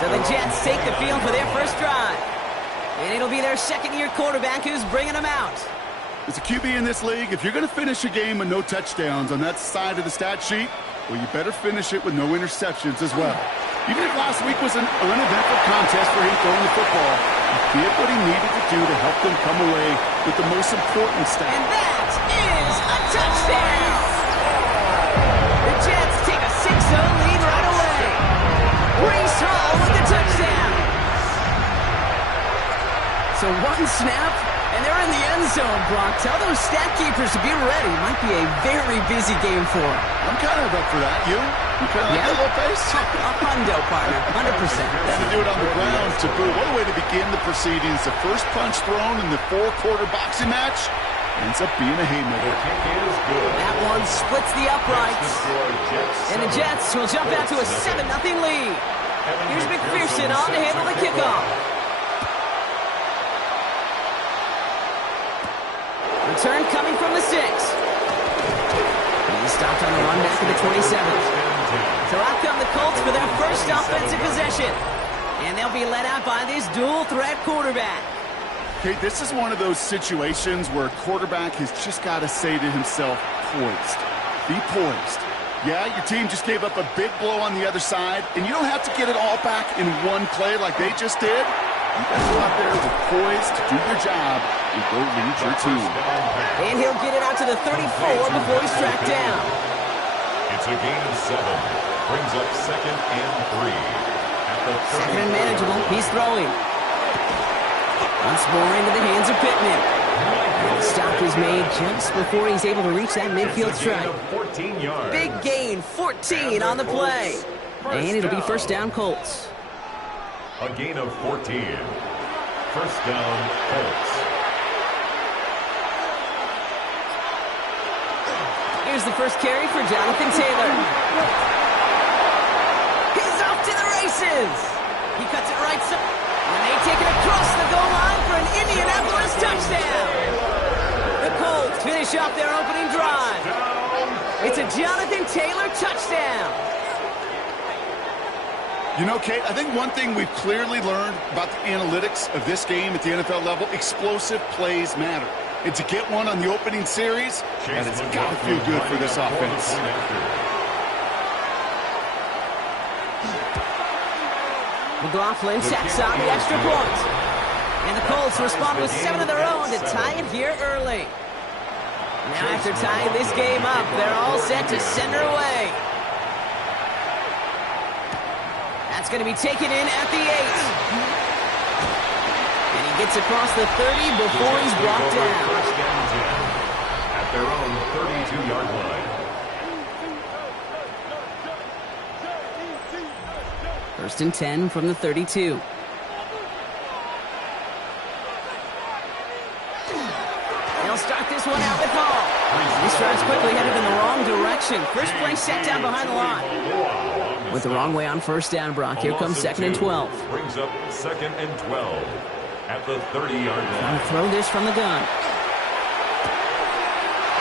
So the Jets take the field for their first drive. And it'll be their second-year quarterback who's bringing them out. As a QB in this league, if you're going to finish a game with no touchdowns on that side of the stat sheet, well, you better finish it with no interceptions as well. Even if last week was an uneventful contest for him throwing the football, he did what he needed to do to help them come away with the most important stat. And that is a touchdown! The Jets take a 6-0 lead right away. Brees Hall with the touchdown. So one snap, and they're in the end zone, Brock. Tell those stat keepers to be ready. Might be a very busy game for them. I'm kind of up for that. You kind of like that little pace? A hundo, partner. 100%. To do it on the ground to boot. What a way to begin the proceedings. The first punch thrown in the four-quarter boxing match ends up being a haymaker. That one splits the uprights. And the Jets will jump out to a 7-0 lead. Here's McPherson on to handle the kickoff. Return coming from the 6. He's stopped on the run back at the 27. So out come the Colts for their first offensive possession. And they'll be led out by this dual-threat quarterback. Okay, this is one of those situations where a quarterback has just got to say to himself, poised. Be poised. Yeah, your team just gave up a big blow on the other side, and you don't have to get it all back in one play like they just did. You got to go out there with poise to do your job and go lead your team. And he'll get it out to the 34 before he's tracked down. It's a gain of 7. Brings up 2nd and 3. At the second and manageable. He's throwing. Once more into the hands of Pittman. And the stop is made just before he's able to reach that midfield strike. 14 yards. Big gain, 14 on the play. And it'll be first down Colts. A gain of 14. First down, Colts. Here's the first carry for Jonathan Taylor. He's off to the races. He cuts it right side. And they take it across the goal line for an Indianapolis touchdown. The Colts finish off their opening drive. It's a Jonathan Taylor touchdown. You know, Kate, I think one thing we've clearly learned about the analytics of this game at the NFL level, explosive plays matter. And to get one on the opening series, and it's got to feel good for this offense. McLaughlin tacks on the extra point. And the Colts respond with 7 of their own to tie it here early. Now after tying this game up, they're all set to send her away. That's going to be taken in at the 8. And he gets across the 30 before he's brought down. First down 10 at their own 32-yard line. First and 10 from the 32. They'll start this one out with Hall. This drive's quickly headed in the wrong direction. First play set down behind the line. With the wrong way on first down, Brock. Here comes 2nd and 12. Brings up 2nd and 12 at the 30-yard line. Trying to throw this from the gun.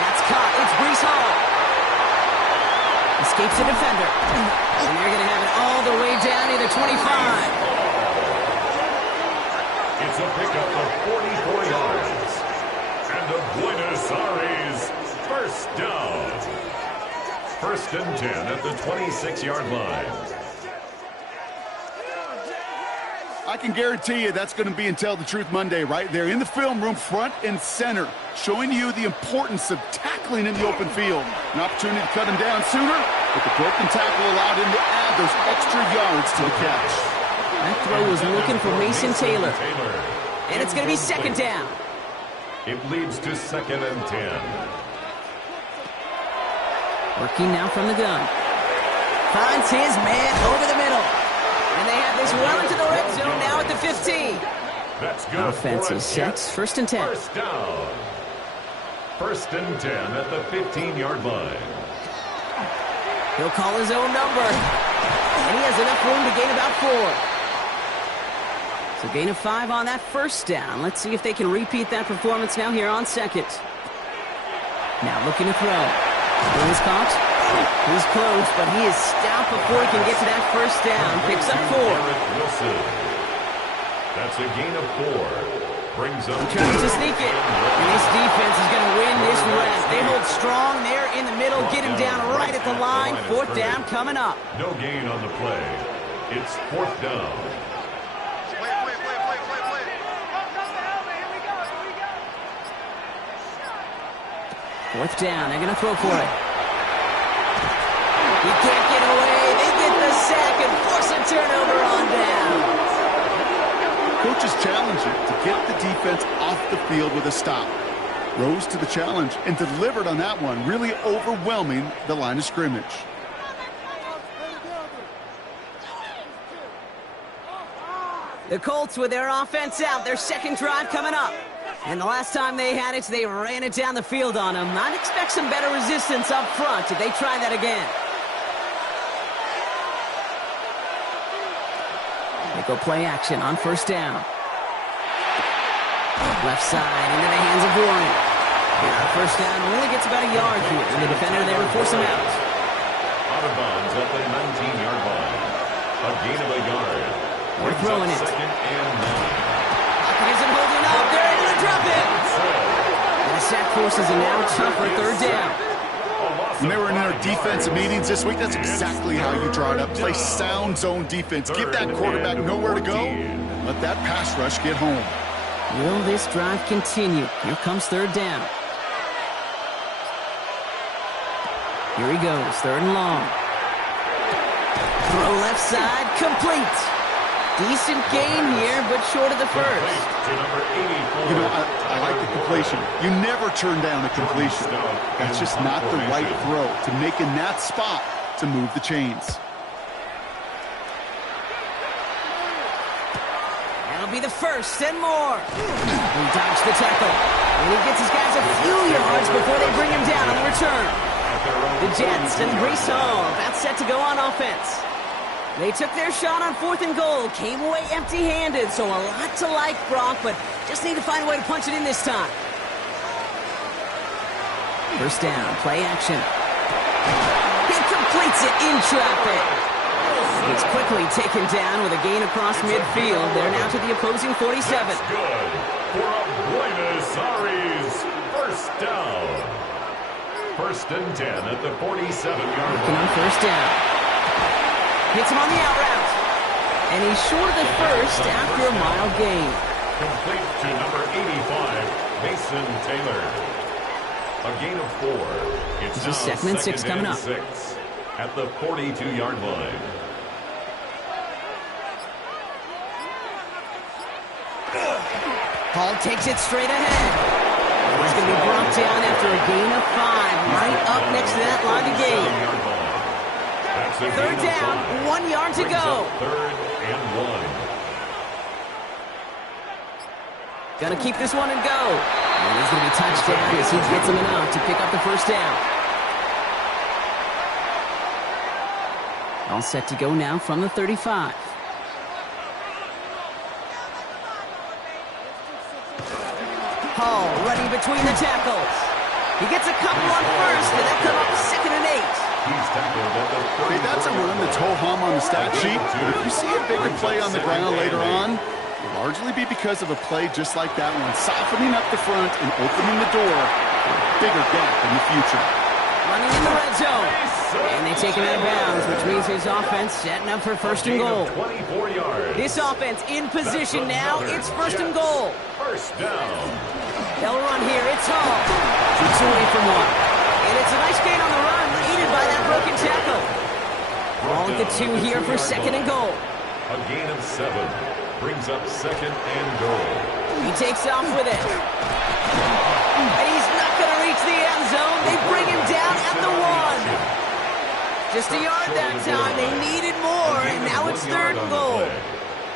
That's caught. It's Brees Hall. Escapes the defender. And they're going to have it all the way down to the 25. It's a pickup of 44 yards. And the Buenos Aires first down. First and 10 at the 26-yard line. I can guarantee you that's going to be in Tell the Truth Monday right there in the film room, front and center, showing you the importance of tackling in the open field. An opportunity to cut him down sooner, but the broken tackle allowed him to add those extra yards to the catch. That throw was looking for Mason Taylor. And it's going to be 2nd down. It leads to 2nd and 10. Working now from the gun. Finds his man over the middle. And they have this well into the red zone now at the 15. That's good. Offense is set. First and 10. First down. First and 10 at the 15-yard line. He'll call his own number. And he has enough room to gain about 4. So gain of 5 on that first down. Let's see if they can repeat that performance now here on 2nd. Now looking to throw. Is caught. He's close, but he is stout before he can get to that first down. Picks up 4. That's a gain of 4. Brings up trying to sneak it. And this defense is going to win this rest. They hold strong there in the middle. Get him down right at the line. 4th down coming up. No gain on the play. It's 4th down. Fourth down. They're going to throw for it. He can't get away. They get the sack and force a turnover on down. Coaches challenge you to get the defense off the field with a stop. Rose to the challenge and delivered on that one, really overwhelming the line of scrimmage. The Colts with their offense out, their second drive coming up. And the last time they had it, they ran it down the field on them. I'd expect some better resistance up front if they try that again. They go play action on first down. Left side into the hands of Warren. First down only gets about a yard here. And the defender there will force him out. Out of bounds at the 19-yard line. A gain of a yard. We're throwing it. Second and 9. Pocket isn't holding up. They're able to drop it. And the sack forces a now tougher 3rd down. When they were in their defensive meetings this week, that's exactly how you draw it up. Play sound zone defense. Give that quarterback nowhere to go. Let that pass rush get home. Will this drive continue? Here comes 3rd down. Here he goes, 3rd and long. Throw left side, complete. Decent gain here, but short of the first. You know, I like the completion. You never turn down a completion. That's just not the right throw to make in that spot to move the chains. That'll be the first and more. He dodged the tackle. And he gets his guys a few yards before they bring him down on the return. The Jets and Brees Hall about set to go on offense. They took their shot on 4th and goal, came away empty-handed, so a lot to like, Brock, but just need to find a way to punch it in this time. First down, play action. He completes it in traffic. He's quickly taken down with a gain across midfield. They're now to the opposing 47. That's good for a Buenos Aires first down. 1st and 10 at the 47-yard line. Looking on first down. Hits him on the out route. And he's short of the first after a mild gain. Complete to number 85, Mason Taylor. A gain of 4. It's now 2nd and 6 coming up. 6 at the 42-yard line. Hall takes it straight ahead. He's going to be brought down after a gain of 5, right up next to that line of gain. 3rd down, 1 yard to go. 3rd and 1. Gonna keep this one and go. And he's gonna be touchdown as he gets him enough to pick up the first down. All set to go now from the 35. Hall running between the tackles. He gets a couple on first, and that come up 2nd and 8. Okay, that's a run that's ho-hum on the stat sheet, but if you see a bigger play on the ground later on, it'll largely be because of a play just like that one, softening up the front and opening the door for a bigger gap in the future. Running in the red zone, and they take him out of bounds, which means his offense setting up for 1st and goal. 24 yards. This offense in position now, it's 1st and goal. First down. They'll run here, it's Hall. Keeps away from one. And it's a nice gain on the run, aided by that broken tackle. All at the 2 here for 2nd and goal. A gain of 7 brings up 2nd and goal. He takes off with it. And he's not going to reach the end zone. They bring him down at the 1. Just a yard that time. They needed more, and now it's 3rd and goal.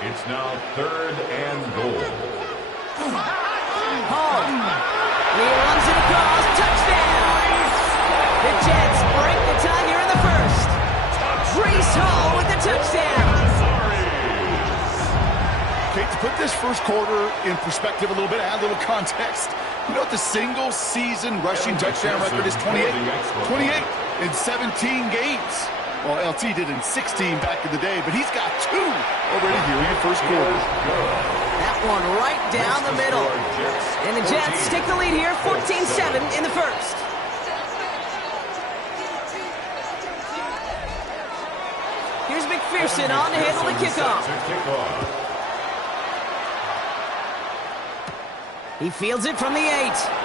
It's now 3rd and goal. Hall. And he runs it across. Touchdown. The Jets break the tie here in the first. Brees Hall with the touchdown. Okay, to put this first quarter in perspective a little bit, add a little context. You know what the single-season rushing touchdown record is? 28. 28. in 17 games. Well, LT did in 16 back in the day, but he's got 2 already here in the first quarter. That one right down the middle. And the Jets take the lead here, 14-7 in the first. Here's McPherson on to handle the kickoff. He fields it from the 8.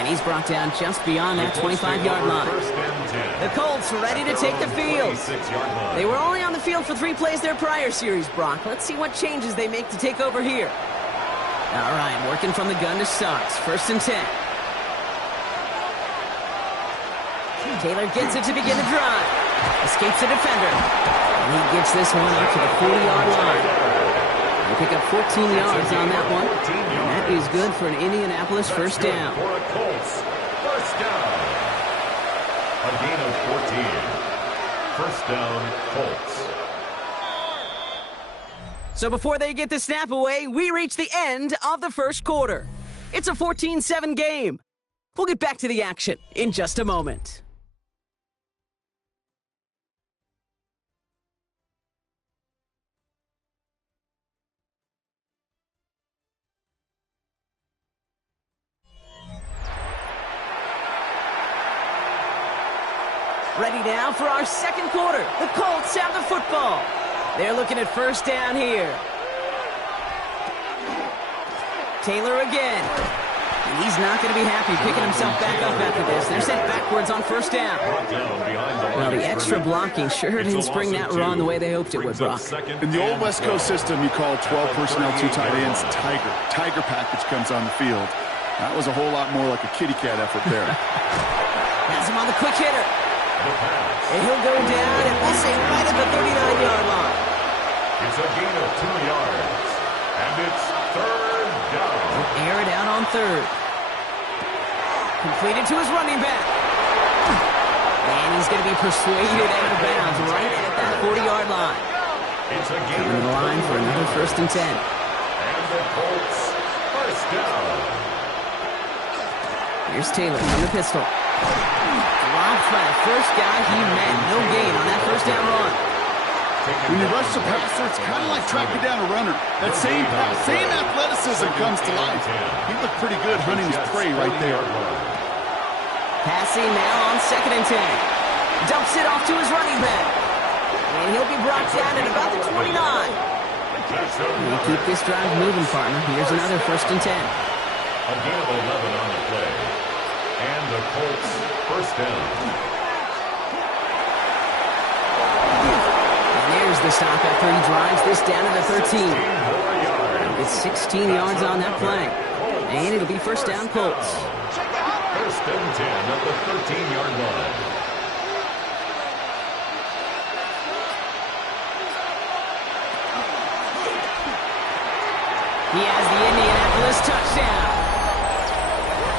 And he's brought down just beyond that 25-yard line. The Colts ready to take the field. They were only on the field for 3 plays their prior series, Brock. Let's see what changes they make to take over here. All right, working from the gun to start. First and 10. Taylor gets it to begin the drive. Escapes the defender. And he gets this one up to the 40-yard line. They pick up 14 yards on that one. And that is good for an Indianapolis first down. For a Colts first down. A gain of 14. First down, Colts. So before they get the snap away, we reach the end of the first quarter. It's a 14-7 game. We'll get back to the action in just a moment. Ready now for our second quarter. The Colts have the football. They're looking at first down here. Taylor again. And he's not going to be happy picking himself back up after this. They're sent backwards on first down. Well, the extra blocking sure didn't spring that run the way they hoped it would, Brock. In the old West Coast system, you call 12 personnel, 2 tight ends, Tiger. Tiger package comes on the field. That was a whole lot more like a kitty cat effort there. Has him on the quick hitter. And he'll go down, and we'll say right at the 39-yard line. It's a gain of 2 yards. And it's third down. He'll air it out on third. Completed to his running back. And he's going to be persuaded out of bounds right at that 40-yard line. It's a gain Coming to the line for another first and 10. And the Colts first down. Here's Taylor from the pistol. Dropped by the first guy he met. No gain on that first down run. When you rush the passer, it's kind of like tracking down a runner. That same athleticism comes to life. He looked pretty good hunting his prey right there. Passing now on second and 10. Dumps it off to his running back. And he'll be brought down at about the 29. We'll keep this drive moving, partner. Here's another first and 10. A gain of 11 on the play. And the Colts first down. And there's the stop after he drives this down to the 13. It's 16 yards on that play. And it'll be first down, Colts. First and 10 at the 13-yard line. He has the Indianapolis touchdown.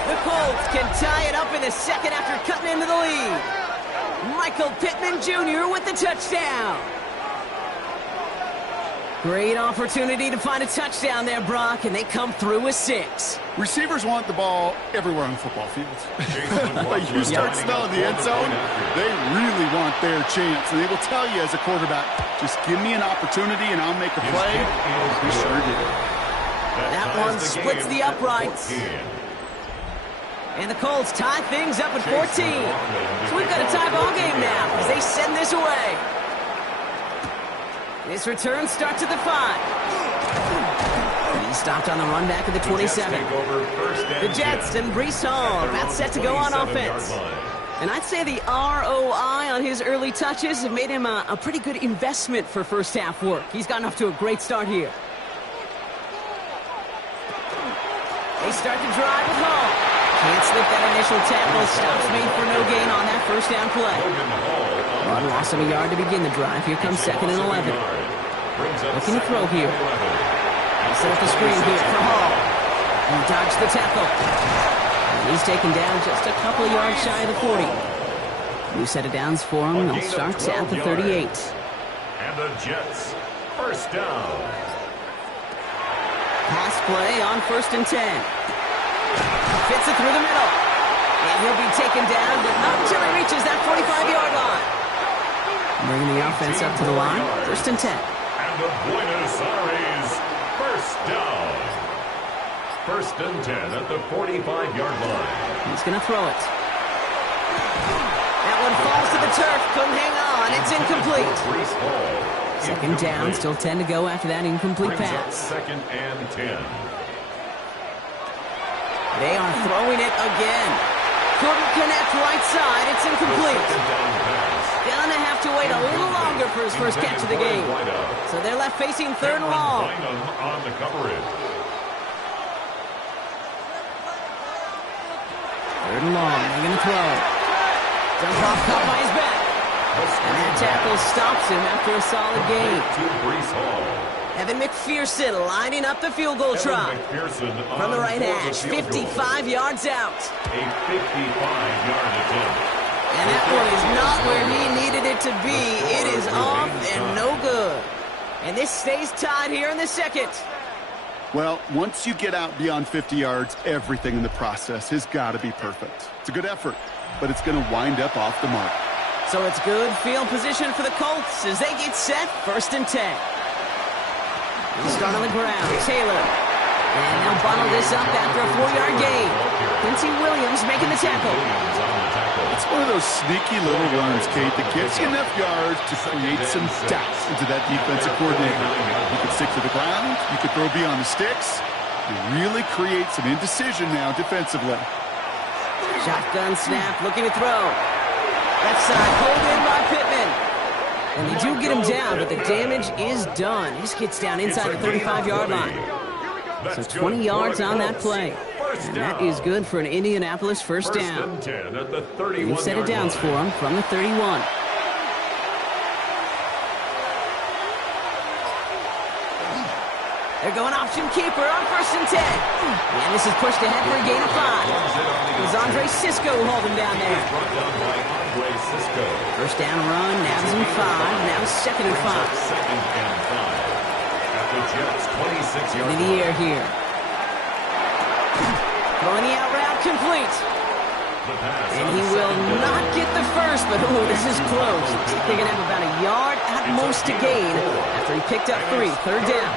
The Colts can tie it up in the second after cutting into the lead. Michael Pittman Jr. with the touchdown. Great opportunity to find a touchdown there, Brock, and they come through with 6. Receivers want the ball everywhere on the football field. Like you start smelling the end zone, they really want their chance. And they will tell you as a quarterback, just give me an opportunity and I'll make a play. He sure did. That one splits the uprights. And the Colts tie things up at 14. So we've got a tie ball game now as they send this away. This return starts at the 5. And he's stopped on the run back at the 27. The Jets and Breece Hall about set to go on offense. And I'd say the ROI on his early touches have made him a pretty good investment for first half work. He's gotten off to a great start here. They start to drive with Hall. Can't slip that initial tackle. Stops made for no gain on that first down play. Run loss of a yard to begin the drive. Here comes second and 11. Looking to throw here. They set up the screen here for Hall. He dodged the tackle. And he's taken down just a couple of yards shy of the 40. New set of downs for him. They'll start at the 38. And the Jets first down. Pass play on first and 10. Fits it through the middle. And he'll be taken down, but not until he reaches that 45-yard line. Bringing the offense up to the line. 1st and 10. And the Buenos Aires first down. 1st and 10 at the 45-yard line. He's going to throw it. That one falls to the turf. Couldn't hang on. It's incomplete. 2nd down. Still 10 to go after that incomplete pass. 2nd and 10. They are throwing it again. Couldn't connect right side. It's incomplete. Gonna have to wait a little longer for his first catch of the game. So they're left facing 3rd and long. On the coverage. 3rd and long. They're going to throw. Dump off caught by his back. And that tackle stops him after a solid gain. Evan McPherson lining up the field goal try. From the right hash, 55 yards out. A 55-yard attempt. And that one is not where he needed it to be. It is off and no good. And this stays tied here in the 2nd. Well, once you get out beyond 50 yards, everything in the process has got to be perfect. It's a good effort, but it's going to wind up off the mark. So it's good field position for the Colts as they get set. 1st and 10. They start on the ground. Taylor. And they'll bundle this up after a 4-yard gain. Quincy Williams making the tackle. It's one of those sneaky little runs, Kate, that gets you enough yards to create some doubt into that defensive coordinator. You could stick to the ground. You could throw beyond the sticks. You really create some indecision now defensively. Shotgun snap, looking to throw. Left side, pulled in by Pittman. And they do get him down, but the damage is done. He just gets down inside the 35-yard line. So 20 yards on that play. And that is good for an Indianapolis 1st down. They've set it down for him from the 31. They're going option keeper on 1st and 10. And this is pushed ahead for a gain of 5. It was Andre Cisco who hauled him down there. 1st down run, now it's in 5. Now it's 2nd and 5. At the Jets' 26-yard in the air here. Throwing the out route complete. And he will not get the first, but this is close. Looks like they're going to have about a yard at most to gain after he picked up 3. 3rd down.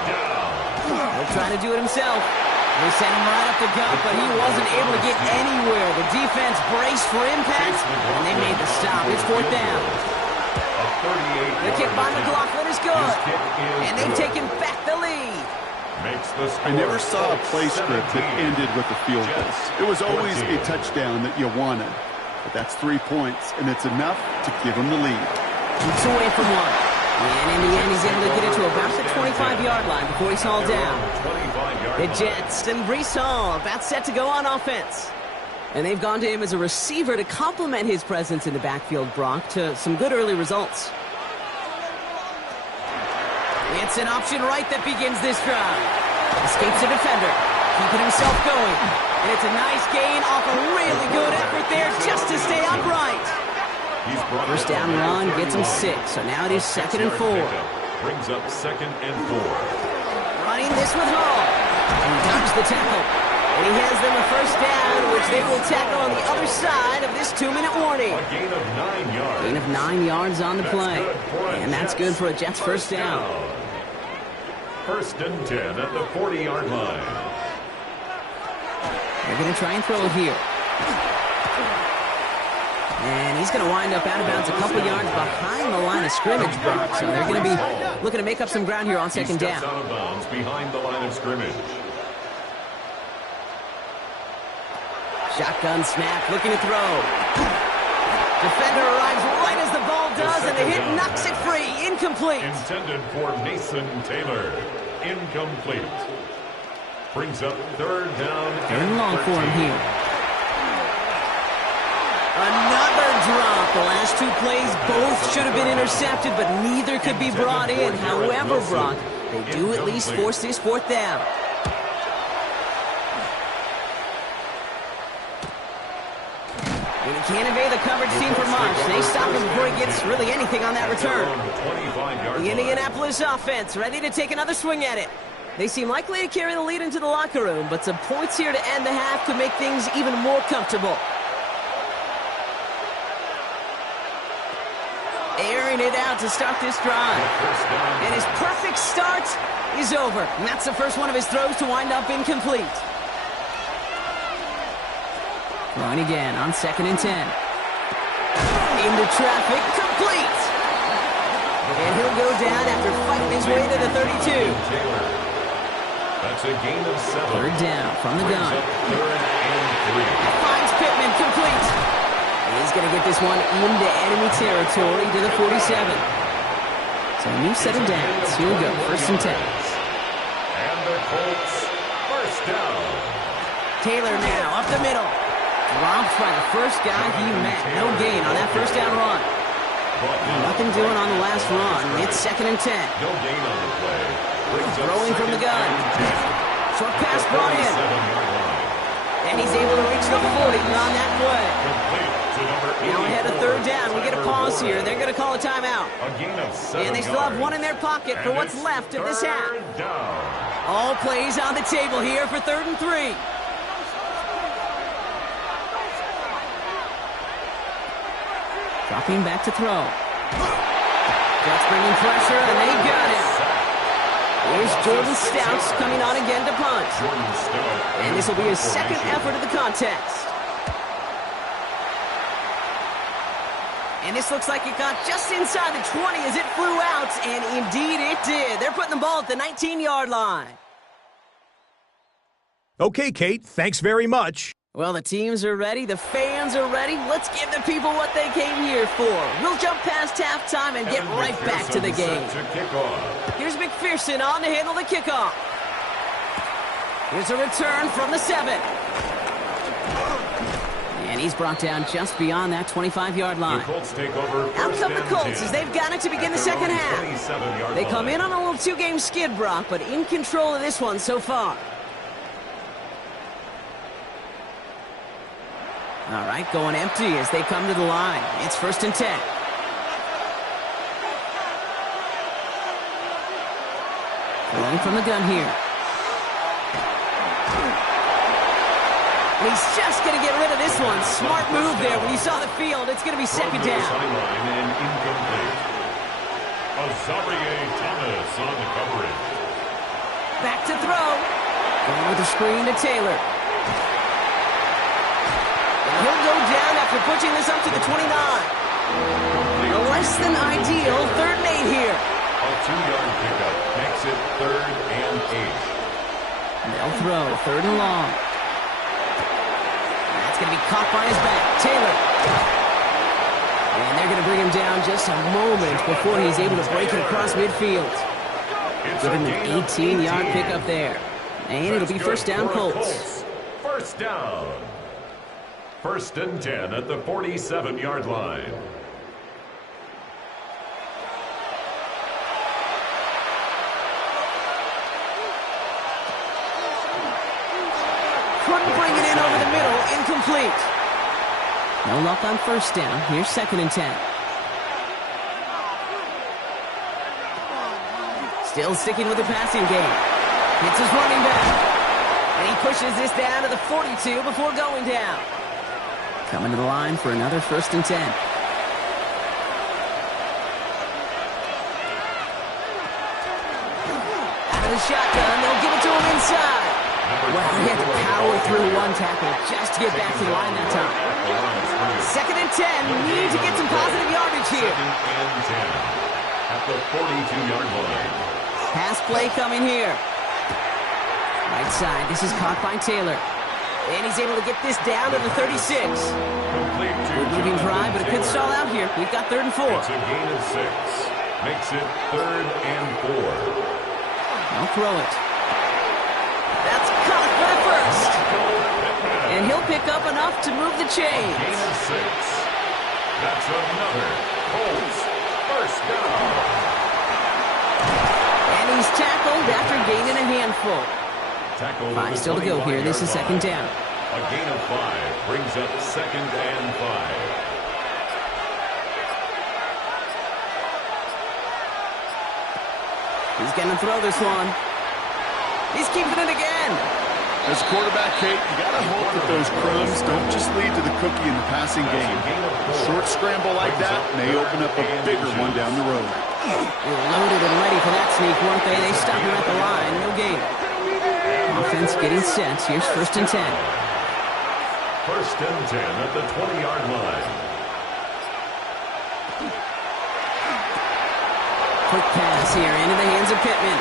He'll try to do it himself. They sent him right up the gut, but he wasn't able to get anywhere. The defense braced for impact, and they made the stop. It's 4th down. The kick by McLaughlin is good, and they've taken back the lead. I never saw a play script that ended with a field goal. It was always a touchdown that you wanted. But that's 3 points, and it's enough to give him the lead. It's away from 1. And in the end, he's able to get it to about the 25-yard line before he's hauled down. The Jets and Breece Hall about set to go on offense. And they've gone to him as a receiver to complement his presence in the backfield, Brock, to some good early results. It's an option right that begins this drive. Escapes a defender, keeping himself going. And it's a nice gain off a really good effort there just to stay upright. 1st down run gets him 6, so now it is 2nd and 4. Brings up 2nd and 4. Running this with Hall. He dodged the tackle. And he has them a 1st down, which they will tackle on the other side of this 2-minute warning. A gain of 9 yards. Gain of 9 yards on the play. And that's good for a Jets 1st down. 1st and 10 at the 40-yard line. They're going to try and throw it here. And he's going to wind up out of bounds a couple yards behind the line of scrimmage, Brock. So they're going to be looking to make up some ground here on 2nd down. Out of bounds behind the line of scrimmage. Shotgun snap, looking to throw. Defender arrives right as the ball does, and the hit knocks it free. Incomplete. Intended for Mason Taylor. Incomplete. Brings up 3rd down. 3rd and long for him here. Another drop. The last 2 plays both should have been intercepted, but neither could be brought in. However, Brock, they do at least force this 4th down. And he can't evade the coverage team for much. They stop him before he gets really anything on that return. The Indianapolis offense ready to take another swing at it. They seem likely to carry the lead into the locker room, but some points here to end the half could make things even more comfortable. airing it out to start this drive. And his perfect start is over. And that's the first one of his throws to wind up incomplete. Throwing again on 2nd and 10. Into traffic, complete. And he'll go down after fighting his way to the 32. That's a gain of 7. Third down from the gun. 3rd and 3. Finds Pittman, complete. He's going to get this one into enemy territory to the 47. So a new set of downs. Here we go, 1st and 10. And the Colts, first down. Taylor now up the middle. Dropped by the first guy he met. No gain on that first down run. Nothing doing on the last run. It's 2nd and 10. No gain on the play. Throwing from the gun. Short pass brought in. And he's able to reach the 40 on that play. Now ahead of 3rd down. We get a pause here. They're going to call a timeout. A gain of 7 And they still have one in their pocket for what's left of this half. All plays on the table here for 3rd and 3. Dropping back to throw. Jets bringing pressure, and they got him. Here's Jordan Stouts coming on again to punt. And this will be his 2nd effort of the contest. And this looks like it got just inside the 20 as it flew out, and indeed it did. They're putting the ball at the 19-yard line. Okay, Kate, thanks very much. Well, the teams are ready. The fans are ready. Let's give the people what they came here for. We'll jump past halftime and get right back to the game. Here's McPherson on to handle the kickoff. Here's a return from the 7. And he's brought down just beyond that 25-yard line. Out come the Colts as they've got it to begin the second half. They come in on a little two-game skid, Brock, but in control of this one so far. All right, going empty as they come to the line. It's 1st and 10. Throwing from the gun here. And he's just going to get rid of this one. Smart move there. When you saw the field, it's going to be 2nd down. Thomas on the coverage. Back to throw. Going with the screen to Taylor. He'll go down after pushing this up to the 29. A less than ideal 3rd and 8 here. A 2-yard pickup makes it 3rd and 8. They'll throw 3rd and long. That's going to be caught by his back. Taylor. And they're going to bring him down just a moment before he's able to break it across midfield. Give him an 18-yard pickup there. And it'll be 1st down Colts. 1st down. 1st and 10 at the 47-yard line. Couldn't bring it in over the middle. Incomplete. No luck on 1st down. Here's 2nd and 10. Still sticking with the passing game. Hits his running back. And he pushes this down to the 42 before going down. Coming to the line for another 1st and 10. Out of the shotgun, they'll give it to him inside. Well, he had to power through one tackle just to get back to the line that time. 2nd and 10. Need to get some positive yardage here. 2nd and 10 at the 42-yard line. Pass play coming here. Right side. This is caught by Taylor. And he's able to get this down to the 36. Good moving drive, but it could stall out here. We've got 3rd and 4. It's a gain of 6. Makes it 3rd and 4. I'll throw it. That's caught for the 1st. And he'll pick up enough to move the chains. Gain of 6. That's another Colts 1st down. And he's tackled after gaining a handful. 5 still to go here. This is 2nd down. A gain of 5 brings up 2nd and 5. He's going to throw this one. He's keeping it again. As a quarterback, Kate, you got to hope that those crumbs don't just lead to the cookie in the passing game. A short scramble like that may open up a bigger one down the road. They're loaded and ready for that sneak, weren't they? They stop him at the line. No gain. Offense getting set. Here's 1st and 10. 1st and 10 at the 20-yard line. Quick pass here into the hands of Pittman.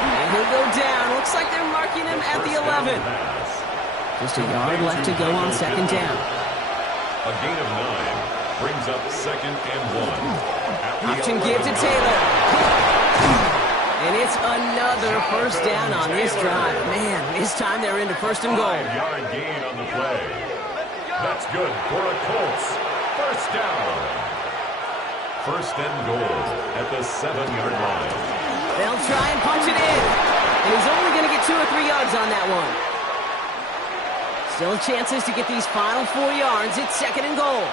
And he'll go down. Looks like they're marking him at the 11. Just a yard left to go on 2nd down. A gain of 9 brings up 2nd and 1. Option give to Taylor. And it's another 1st down on this drive. Man, this time they're into 1st and goal. 5-yard gain on the play. That's good for a Colts. 1st down. 1st and goal at the 7-yard line. They'll try and punch it in. And he's only going to get 2 or 3 yards on that one. Still chances to get these final 4 yards. It's 2nd and goal.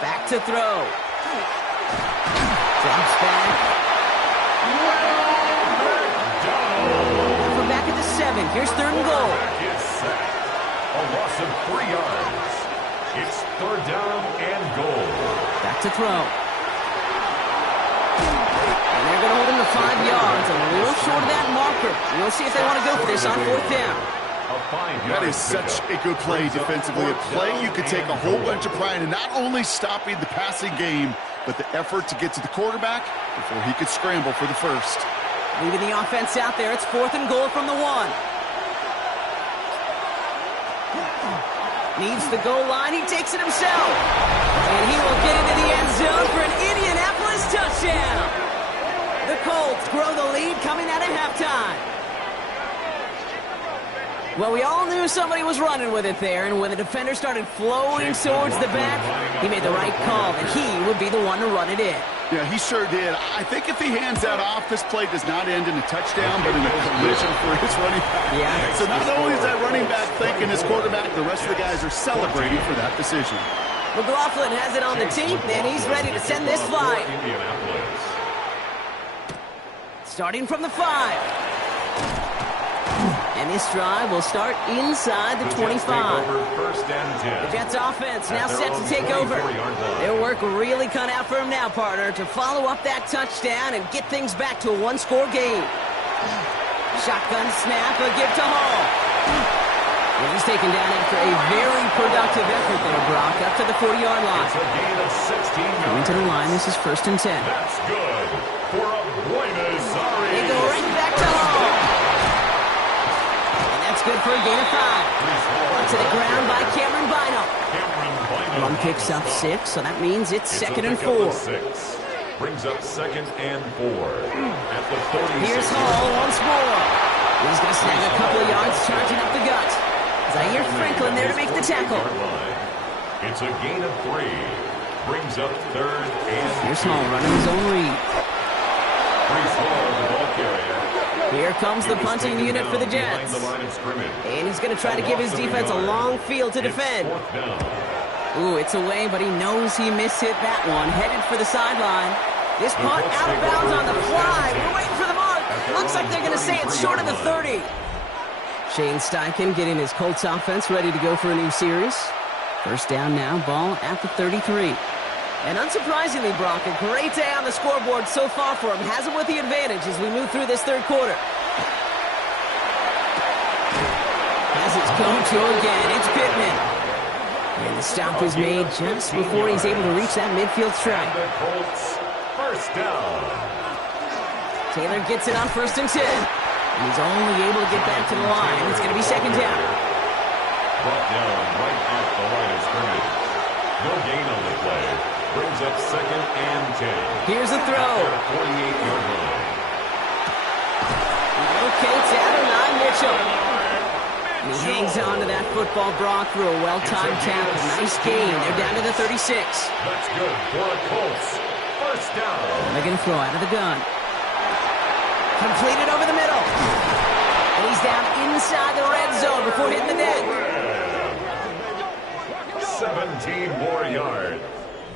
Back to throw. Drops back. From back at the 7. Here's 3rd and goal. A loss of 3 yards. It's 3rd down and goal. Back to throw. And they're going to hold him to 5 yards. A little short of that marker. We'll see if they want to go for this on 4th down. That is such a good play defensively. A play you could take a whole bunch of pride in not only stopping the passing game, but the effort to get to the quarterback before he could scramble for the 1st. Leaving the offense out there. It's 4th and goal from the 1. Needs the goal line. He takes it himself. And he will get into the end zone for an Indianapolis touchdown. The Colts grow the lead coming out of halftime. Well, we all knew somebody was running with it there, and when the defender started flowing towards the back, he made the right call that he would be the one to run it in. Yeah, he sure did. I think if he hands that off, this play does not end in a touchdown, but in a collision for his running back. Yeah. So not only is that running back thinking his quarterback, the rest of the guys are celebrating for that decision. McLaughlin has it on the tee, and he's ready to send this flying. Starting from the 5. And this drive will start inside the 25. The Jets offense now set to take over. Their work really cut out for him now, partner, to follow up that touchdown and get things back to a one-score game. Shotgun snap, a give to Hall. And he's taken down after a very productive effort there, Brock, up to the 40-yard line. It's a gain of 16 yards. Coming to the line, this is 1st and 10. That's good for a Buenos Aires. They go right back to Hall. Good for a gain of 5. Up to the ground by Cameron Bynum. Run picks up 6, so that means it's 2nd and 4. Brings up 2nd and 4 at the 36. Here's Hall once more. He's going to snag a couple of yards, charging up the gut. Zaire Franklin there to make the tackle. It's a gain of 3. Brings up 3rd and 2. Here's Hall running his own read. Brees Hall, the ball carrier. Here comes the punting unit for the Jets. And he's going to try to give his defense a long field to defend. Ooh, it's away, but he knows he mishit that one. Headed for the sideline. This punt out of bounds on the fly. We're waiting for the mark. Looks like they're going to say it's short of the 30. Shane Steichen getting his Colts offense ready to go for a new series. 1st down now, ball at the 33. And unsurprisingly, Brock, a great day on the scoreboard so far for him. Has him with the advantage as we move through this 3rd quarter. As it's go-to again, it's Pittman. And the stop is made just before he's able to reach that midfield strike. The Colts, 1st down. Taylor gets it on 1st and 10. And he's only able to get back to the line. It's going to be 2nd down. Brought down right at the line of scrimmage. No gain on the play. Brings up 2nd and 10. Here's a throw. 48-yard line. Locates Adonai Mitchell. And he hangs on to that football, Brock, through a well-timed tackle. Nice gain. They're down to the 36. That's good for the Colts. 1st down. And they're going to throw out of the gun. Completed over the middle. And he's down inside the red zone before hitting the net. 17 more yards.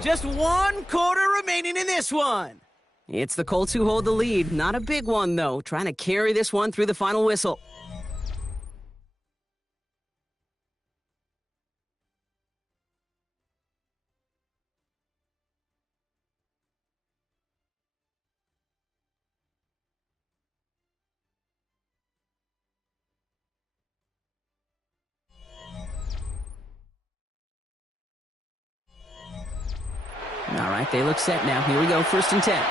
Just 1 quarter remaining in this one. It's the Colts who hold the lead. Not a big one, though. Trying to carry this one through the final whistle. All right, they look set now. Here we go, 1st and 10.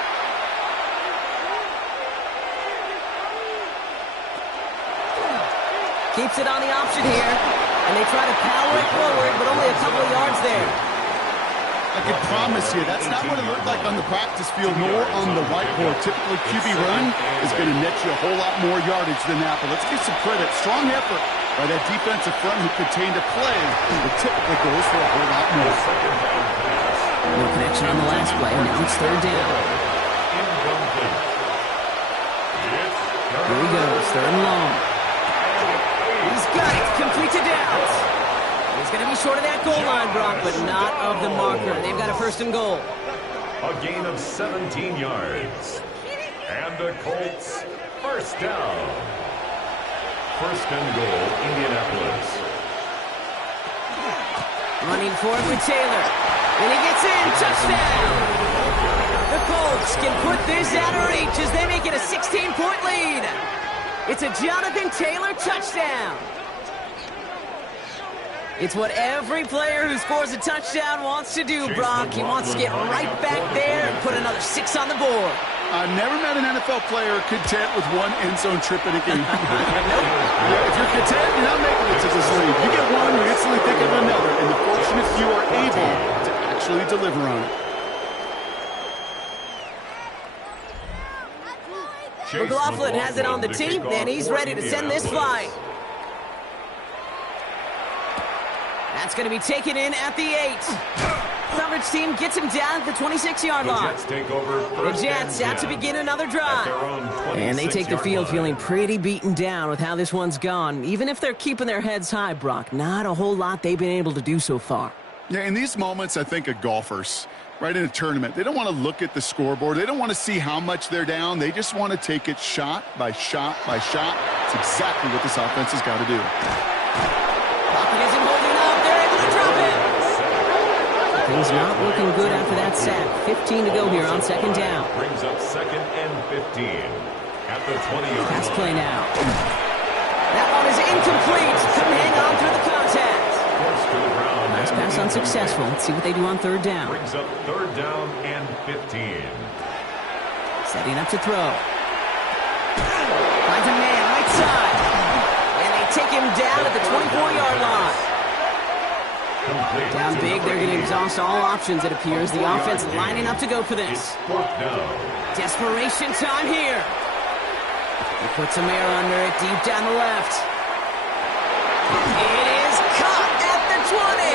Keeps it on the option here, and they try to power it forward, but only a couple of yards there. I can promise you, that's not what it looked like on the practice field nor on the whiteboard. Typically, QB run is going to net you a whole lot more yardage than that, but let's give some credit. Strong effort by that defensive front who contained a play that typically goes for a whole lot more. No connection on the last play. Now it's 3rd down. Here he goes, 3rd and long. He's got it, complete to Downs. He's going to be short of that goal line, Brock, but not of the marker. They've got a 1st and goal. A gain of 17 yards. And the Colts, 1st down. 1st and goal, Indianapolis. Running forward with Taylor. And he gets in, touchdown! The Colts can put this out of reach as they make it a 16-point lead. It's a Jonathan Taylor touchdown. It's what every player who scores a touchdown wants to do, Brock. He wants to get right back there and put another 6 on the board. I've never met an NFL player content with one end zone trip in a game. If you're content, you're not making it to this league. You get one, you instantly think of another, and the fortunate few are able to actually deliver on it. McLaughlin has it on the tee, and he's ready to send this flying. That's going to be taken in at the 8. Coverage team gets him down at the 26-yard line. The Jets out to begin another drive. And they take the field feeling pretty beaten down with how this one's gone. Even if they're keeping their heads high, Brock, not a whole lot they've been able to do so far. Yeah, in these moments, I think of golfers, right, in a tournament. They don't want to look at the scoreboard. They don't want to see how much they're down. They just want to take it shot by shot by shot. It's exactly what this offense has got to do. Pocket isn't holding up. They're able to drop it. He's not looking good after that sack. 15 to go here on 2nd down. Brings up 2nd and 15 at the 20-yard line. Pass play now. That one is incomplete. Couldn't hang on through the contact. Nice pass unsuccessful. Let's see what they do on 3rd down. Brings up 3rd down and 15. Setting up to throw. Finds a man right side. And they take him down at the 24-yard line. Down big, they're going to exhaust all options, it appears. The offense lining up to go for this. Desperation time here. He puts some air under it, deep down the left. It is caught at the 20.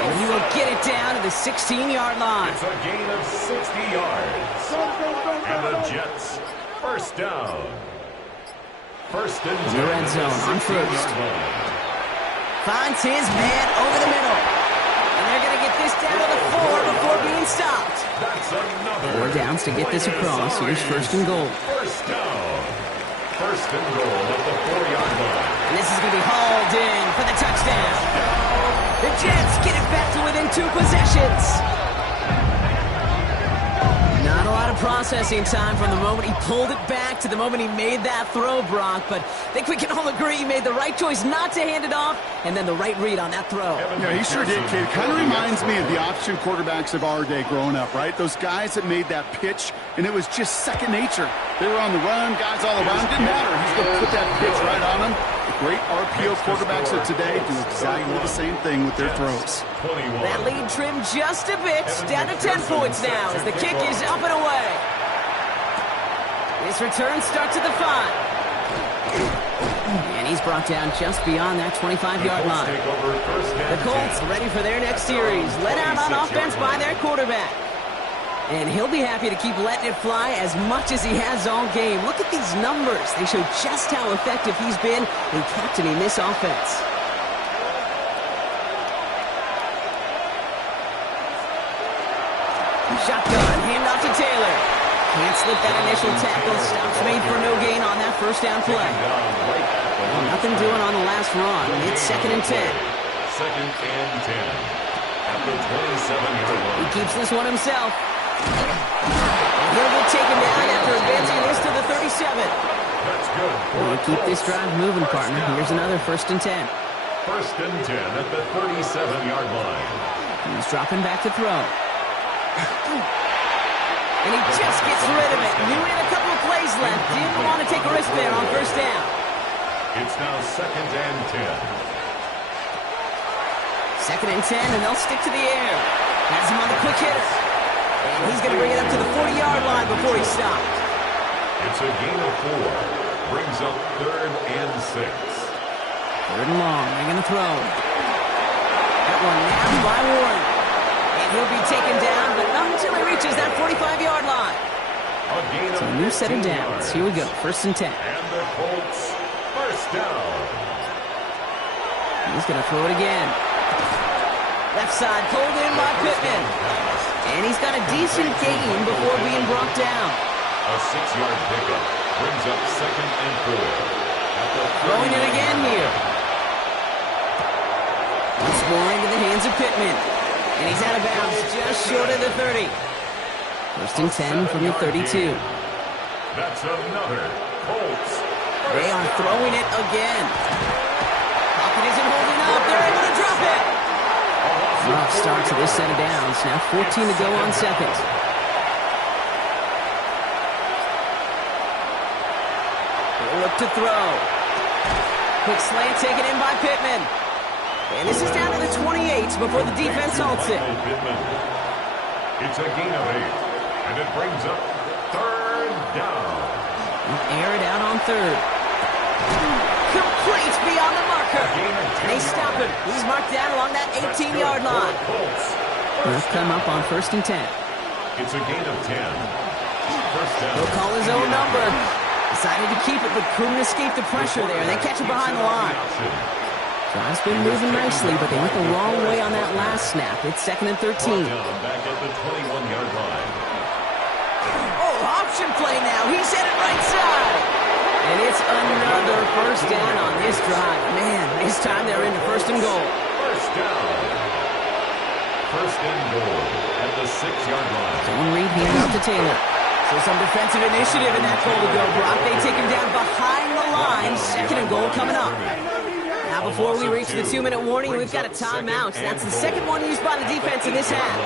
And he will get it down to the 16-yard line. It's a gain of 60 yards. And the Jets, 1st down. 1st and 10. In the red zone on 1st. Finds his man over the middle. And they're going to get this down to the 4 before being stopped. That's another 4 downs to get this across. Here's 1st and goal. 1st down. 1st and goal at the 4-yard line. And this is going to be hauled in for the touchdown. The Jets get it back to within 2 possessions. Not a lot of processing time from the moment he pulled it back to the moment he made that throw, Brock. But I think we can all agree he made the right choice not to hand it off, and then the right read on that throw. Yeah, he sure did, kid. It kind of reminds me of the option quarterbacks of our day growing up, right? Those guys that made that pitch, and it was just second nature. They were on the run, guys all around. Didn't matter. He's going to put that pitch right on them. The great RPO quarterbacks of today do exactly the same thing with their throws. That lead trimmed just a bit, down to 10 points now as the kick is up and away. This return starts at the 5. And he's brought down just beyond that 25-yard line. The Colts ready for their next series. Let out on offense by their quarterback. And he'll be happy to keep letting it fly as much as he has all game. Look at these numbers. They show just how effective he's been in captaining this offense. Shotgun, handoff to Taylor. Can't slip that initial tackle. Stops made for no gain on that first down play. Well, nothing doing on the last run. It's 2nd and 10. 2nd and 10. At the 27-yard line. He keeps this one himself. And he'll get taken down after advancing this to the 37. That's good. We'll keep this drive moving, partner. Here's another 1st and 10. 1st and 10 at the 37-yard line. He's dropping back to throw. And he just gets rid of it. Knew he had a couple of plays left. Didn't want to take a risk there on 1st down. It's now 2nd and 10. 2nd and 10, and they'll stick to the air. Has him on the quick hitter. And he's going to bring it up to the 40-yard line before he stops. It's a gain of 4. Brings up 3rd and 6. 3rd and long. They're going to throw. That one nabbed by Warren. And he'll be taken down, but not until he reaches that 45-yard line. So a new set of downs. Here we go. 1st and 10. And the Colts, 1st down. He's going to throw it again. Left side pulled in by Pittman. And he's got a decent gain before being brought down. A 6-yard pickup brings up 2nd and 4. Throwing it again here. Once more into the hands of Pittman. And he's out of bounds just short of the 30. 1st and 10 from the 32. That's another Colts. They are throwing it again. Pocket isn't holding up. They're able to drop it. Rough start to this set of downs. Now 14 to go on 2nd. They'll look to throw. Quick slant taken in by Pittman. And this is down to the 28 before the defense halts it. It's a gain of 8. And it brings up 3rd down. Air it out on 3rd. Complete beyond the marker. And they stop him. He's marked down along that 18-yard line. They'll come up on 1st and 10. It's a gain of 10. 1st down. He'll call his own number. Decided to keep it, but couldn't escape the pressure there. They catch it behind the line. Drive's been moving nicely, but they went the wrong way on that last snap. It's 2nd and 13. Back at the 21-yard line. Oh, option play now. He's headed right side. And it's another 1st down on this drive. Man, this time they're into 1st and goal. 1st down. 1st and goal at the 6-yard line. Zone read here out to Taylor. So some defensive initiative in that goal to go, Brock. They take him down behind the line. 2nd and goal coming up. Now before we reach the 2-minute warning, we've got a timeout. That's the 2nd one used by the defense in this half.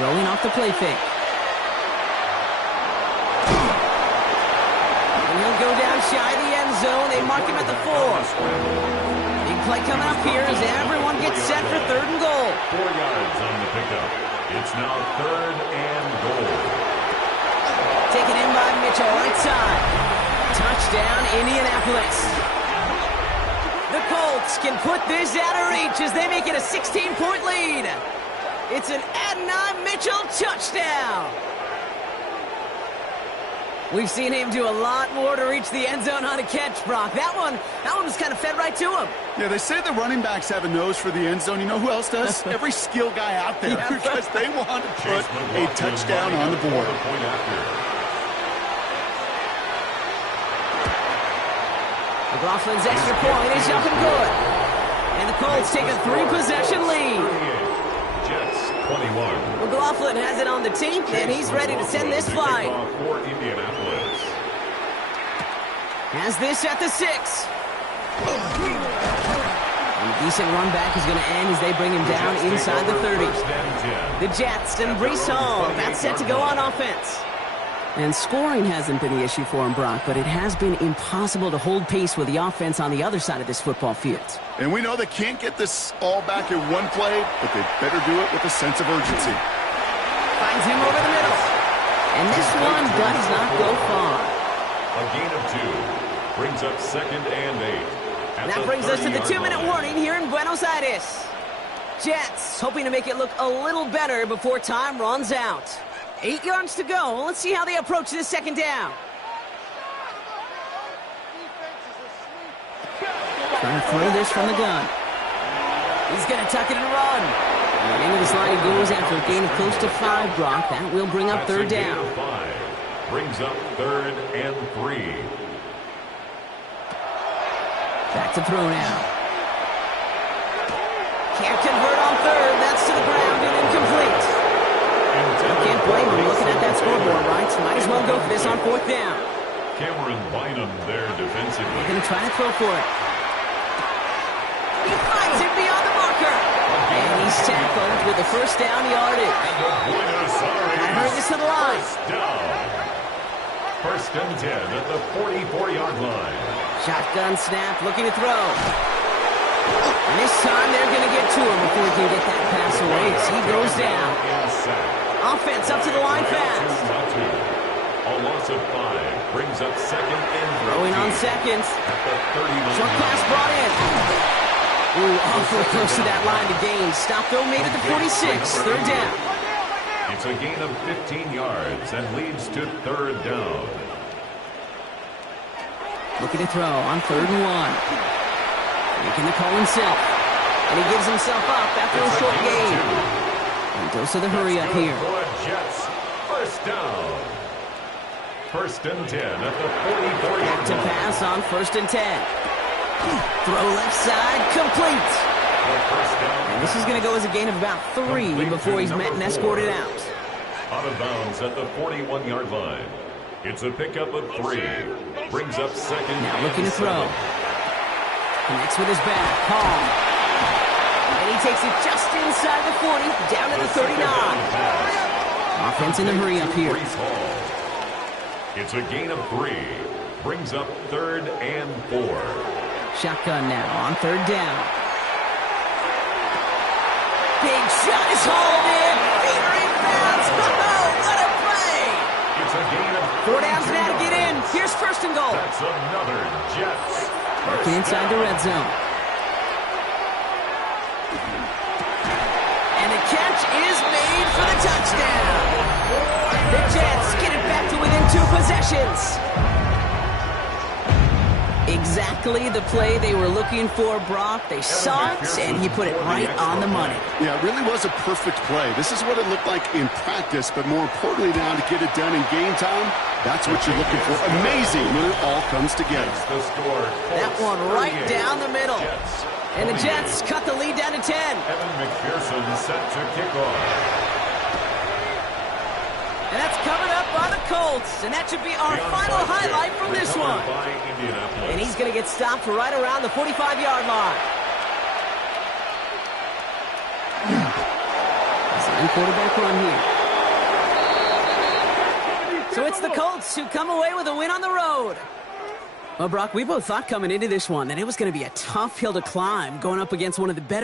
Throwing off the play fake. And he'll go down shy of the end zone. They mark him at the 4. Big play coming up here as everyone gets set for 3rd and goal. 4 yards on the pickup. It's now 3rd and goal. Taken in by Mitchell, right side. Touchdown, Indianapolis. The Colts can put this out of reach as they make it a 16-point lead. It's an Adonai Mitchell touchdown. We've seen him do a lot more to reach the end zone on a catch, Brock. That one was kind of fed right to him. Yeah, they say the running backs have a nose for the end zone. You know who else does? Every skill guy out there, because they want to put a touchdown on the board. McLaughlin's extra point is up and good. And the Colts take a 3-possession lead. Jets 21. McLaughlin has it on the tape, and he's ready to send this flying. For Indianapolis. Has this at the 6. And a decent run back is going to end as they bring him down inside the 30. The Jets and Breece Hall about set to go on offense. And scoring hasn't been the issue for him, Brock, but it has been impossible to hold pace with the offense on the other side of this football field. And we know they can't get this all back in one play, but they better do it with a sense of urgency. Finds him over the middle. And this one does not go far. A gain of 2 brings up 2nd and 8. That brings us to the 2-minute warning here in Buenos Aires. Jets hoping to make it look a little better before time runs out. 8 yards to go. Let's see how they approach this 2nd down. Trying to throw this from the gun. He's going to tuck it and run. And into this line he goes after a gain of close to 5, Brock. That will bring up third down. 5. Brings up 3rd and 3. Back to throw now. Can't convert on 3rd. That's to the ground and incomplete. You can't blame him looking at that scoreboard, right? Might as well go for this on 4th down. Cameron Bynum there defensively. They're going to try to throw for it. He finds it beyond the marker. And he's tackled with the first down yardage. And hurry this to the line. First and 10 at the 44-yard line. Shotgun snap, looking to throw. And this time they're going to get to him before he can get that pass away. So he goes down. Offense up to the line fast. A loss of 5 brings up 2nd and 13. Throwing on seconds. At the 39. Short pass brought in. Ooh, awfully close to that line to gain. Stop though made at the 46. 3rd down. It's a gain of 15 yards and leads to 3rd down. Looking to throw on 3rd and 1. Making the call himself. And he gives himself up after a short gain. And goes to the hurry up here. Jets. First down. 1st and 10 at the 44-yard Back to pass on 1st and 10. Throw left side, complete. And this is going to go as a gain of about 3 before he's met and escorted out. Out of bounds at the 41-yard line. It's a pickup of 3. Brings up 2nd. Now looking to throw. Connects with his back. Hall. And he takes it just inside the 40, down to the 39. Offense in the hurry up here. It's a gain of 3. Brings up 3rd and 4. Shotgun now on 3rd down. Big shot is hauled in. Petering bounce. Oh, what a play. It's a gain of 4 downs now to get in. Here's 1st and goal. That's another Jets. Working inside the red zone. And the catch is made for the touchdown. The Jets get it back to within 2 possessions. Exactly the play they were looking for, Brock. They saw it, and he put it right on the money. Yeah, it really was a perfect play. This is what it looked like in practice, but more importantly now to get it done in game time, that's what you're looking for. Amazing when it all comes together. That one right down the middle. And the Jets cut the lead down to 10. Evan McPherson set to kick off. And that's coming up by the Colts. And that should be our final highlight from this one. And he's going to get stopped right around the 45-yard line. Design quarterback run here. So it's the Colts who come away with a win on the road. Well, Brock, we both thought coming into this one that it was going to be a tough hill to climb going up against one of the better